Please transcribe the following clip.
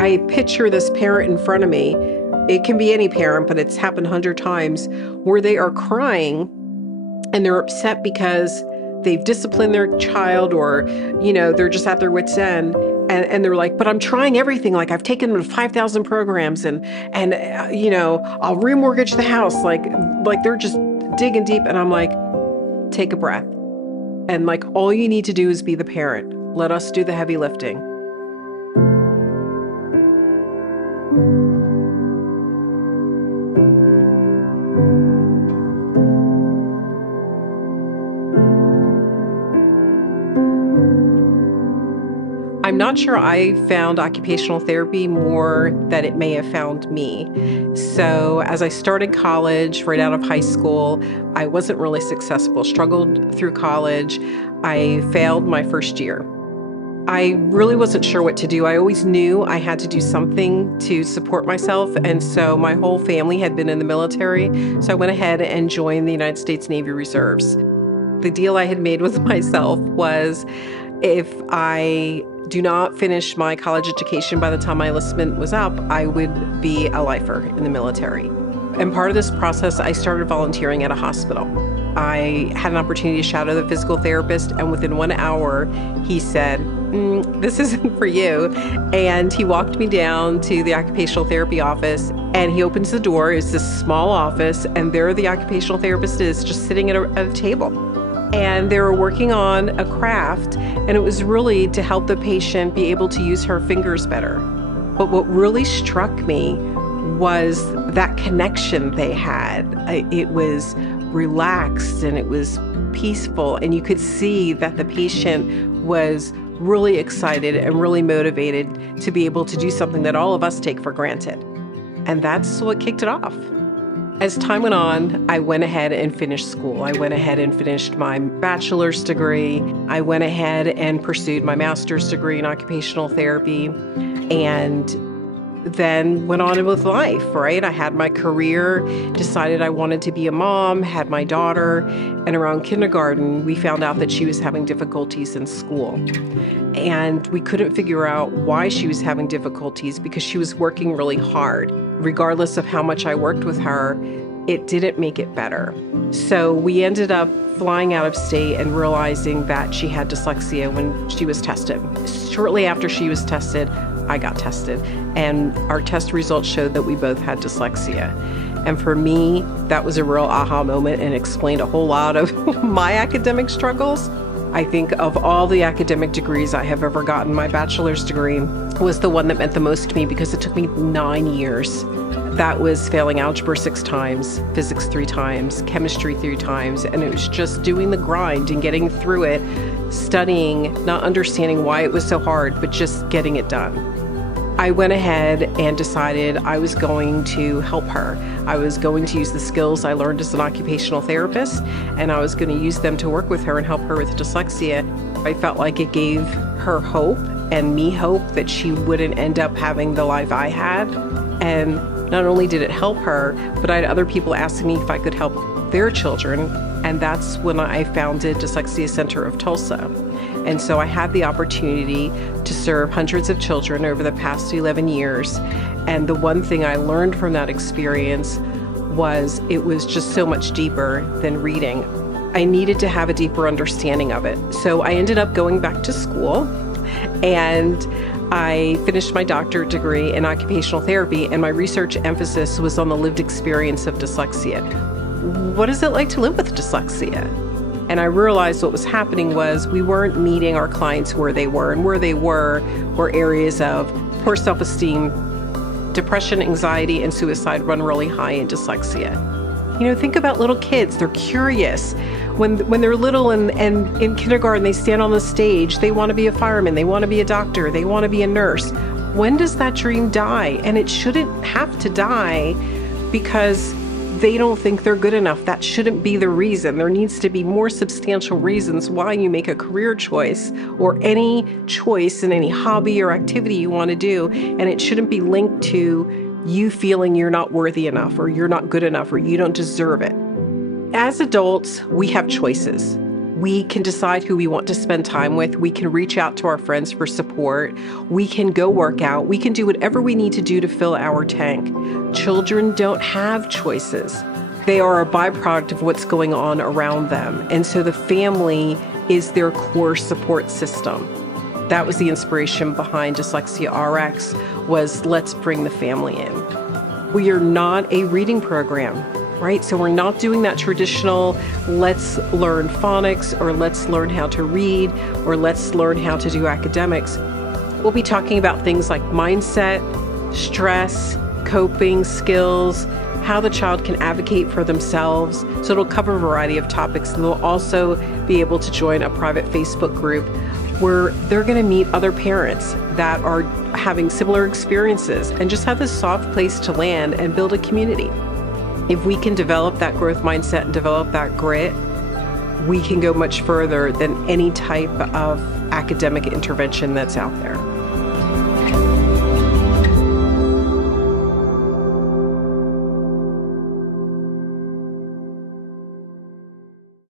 I picture this parent in front of me. It can be any parent, but it's happened 100 times where they are crying and they're upset because they've disciplined their child, or, they're just at their wits' end. And they're like, but I'm trying everything. Like, I've taken them to 5,000 programs and I'll remortgage the house. Like they're just digging deep. And I'm like, take a breath. And like, all you need to do is be the parent. Let us do the heavy lifting. I'm not sure I found occupational therapy more than it may have found me. So as I started college, right out of high school, I wasn't really successful, struggled through college. I failed my first year. I really wasn't sure what to do. I always knew I had to do something to support myself. And so my whole family had been in the military. So I went ahead and joined the United States Navy Reserves. The deal I had made with myself was, if I do not finish my college education by the time my enlistment was up, I would be a lifer in the military. And part of this process, I started volunteering at a hospital. I had an opportunity to shadow the physical therapist, and within 1 hour, he said, this isn't for you. And he walked me down to the occupational therapy office, and he opens the door. It's this small office, and there the occupational therapist is, just sitting at a table. And they were working on a craft, and it was really to help the patient be able to use her fingers better. But what really struck me was that connection they had. It was relaxed and it was peaceful, and you could see that the patient was really excited and really motivated to be able to do something that all of us take for granted. And that's what kicked it off. As time went on, I went ahead and finished school. I went ahead and finished my bachelor's degree. I went ahead and pursued my master's degree in occupational therapy, and then went on with life, right? I had my career, decided I wanted to be a mom, had my daughter, and around kindergarten, we found out that she was having difficulties in school. And we couldn't figure out why she was having difficulties, because she was working really hard. Regardless of how much I worked with her, it didn't make it better. So we ended up flying out of state and realizing that she had dyslexia when she was tested. Shortly after she was tested, I got tested, and our test results showed that we both had dyslexia. And for me, that was a real aha moment and explained a whole lot of my academic struggles. I think of all the academic degrees I have ever gotten, my bachelor's degree was the one that meant the most to me, because it took me 9 years. That was failing algebra 6 times, physics 3 times, chemistry 3 times, and it was just doing the grind and getting through it, studying, not understanding why it was so hard, but just getting it done. I went ahead and decided I was going to help her. I was going to use the skills I learned as an occupational therapist, and I was going to use them to work with her and help her with dyslexia. I felt like it gave her hope and me hope that she wouldn't end up having the life I had. And not only did it help her, but I had other people asking me if I could help their children. And that's when I founded Dyslexia Center of Tulsa. And so I had the opportunity to serve hundreds of children over the past 11 years. And the one thing I learned from that experience was it was just so much deeper than reading. I needed to have a deeper understanding of it. So I ended up going back to school, and I finished my doctorate degree in occupational therapy, and my research emphasis was on the lived experience of dyslexia. What is it like to live with dyslexia? And I realized what was happening was we weren't meeting our clients where they were, and where they were areas of poor self-esteem, depression, anxiety, and suicide run really high in dyslexia. Think about little kids. They're curious. When they're little and in kindergarten, they stand on the stage. They want to be a fireman. They want to be a doctor. They want to be a nurse. When does that dream die? And it shouldn't have to die because they don't think they're good enough. That shouldn't be the reason. There needs to be more substantial reasons why you make a career choice or any choice in any hobby or activity you want to do. And it shouldn't be linked to you feeling you're not worthy enough, or you're not good enough, or you don't deserve it. As adults, we have choices. We can decide who we want to spend time with. We can reach out to our friends for support. We can go work out. We can do whatever we need to do to fill our tank. Children don't have choices. They are a byproduct of what's going on around them. And so the family is their core support system. That was the inspiration behind DyslexiaRx, was let's bring the family in. We are not a reading program. Right? So we're not doing that traditional, let's learn phonics, or let's learn how to read, or let's learn how to do academics. We'll be talking about things like mindset, stress, coping skills, how the child can advocate for themselves. So it'll cover a variety of topics, and they'll also be able to join a private Facebook group where they're going to meet other parents that are having similar experiences and just have this soft place to land and build a community. If we can develop that growth mindset and develop that grit, we can go much further than any type of academic intervention that's out there.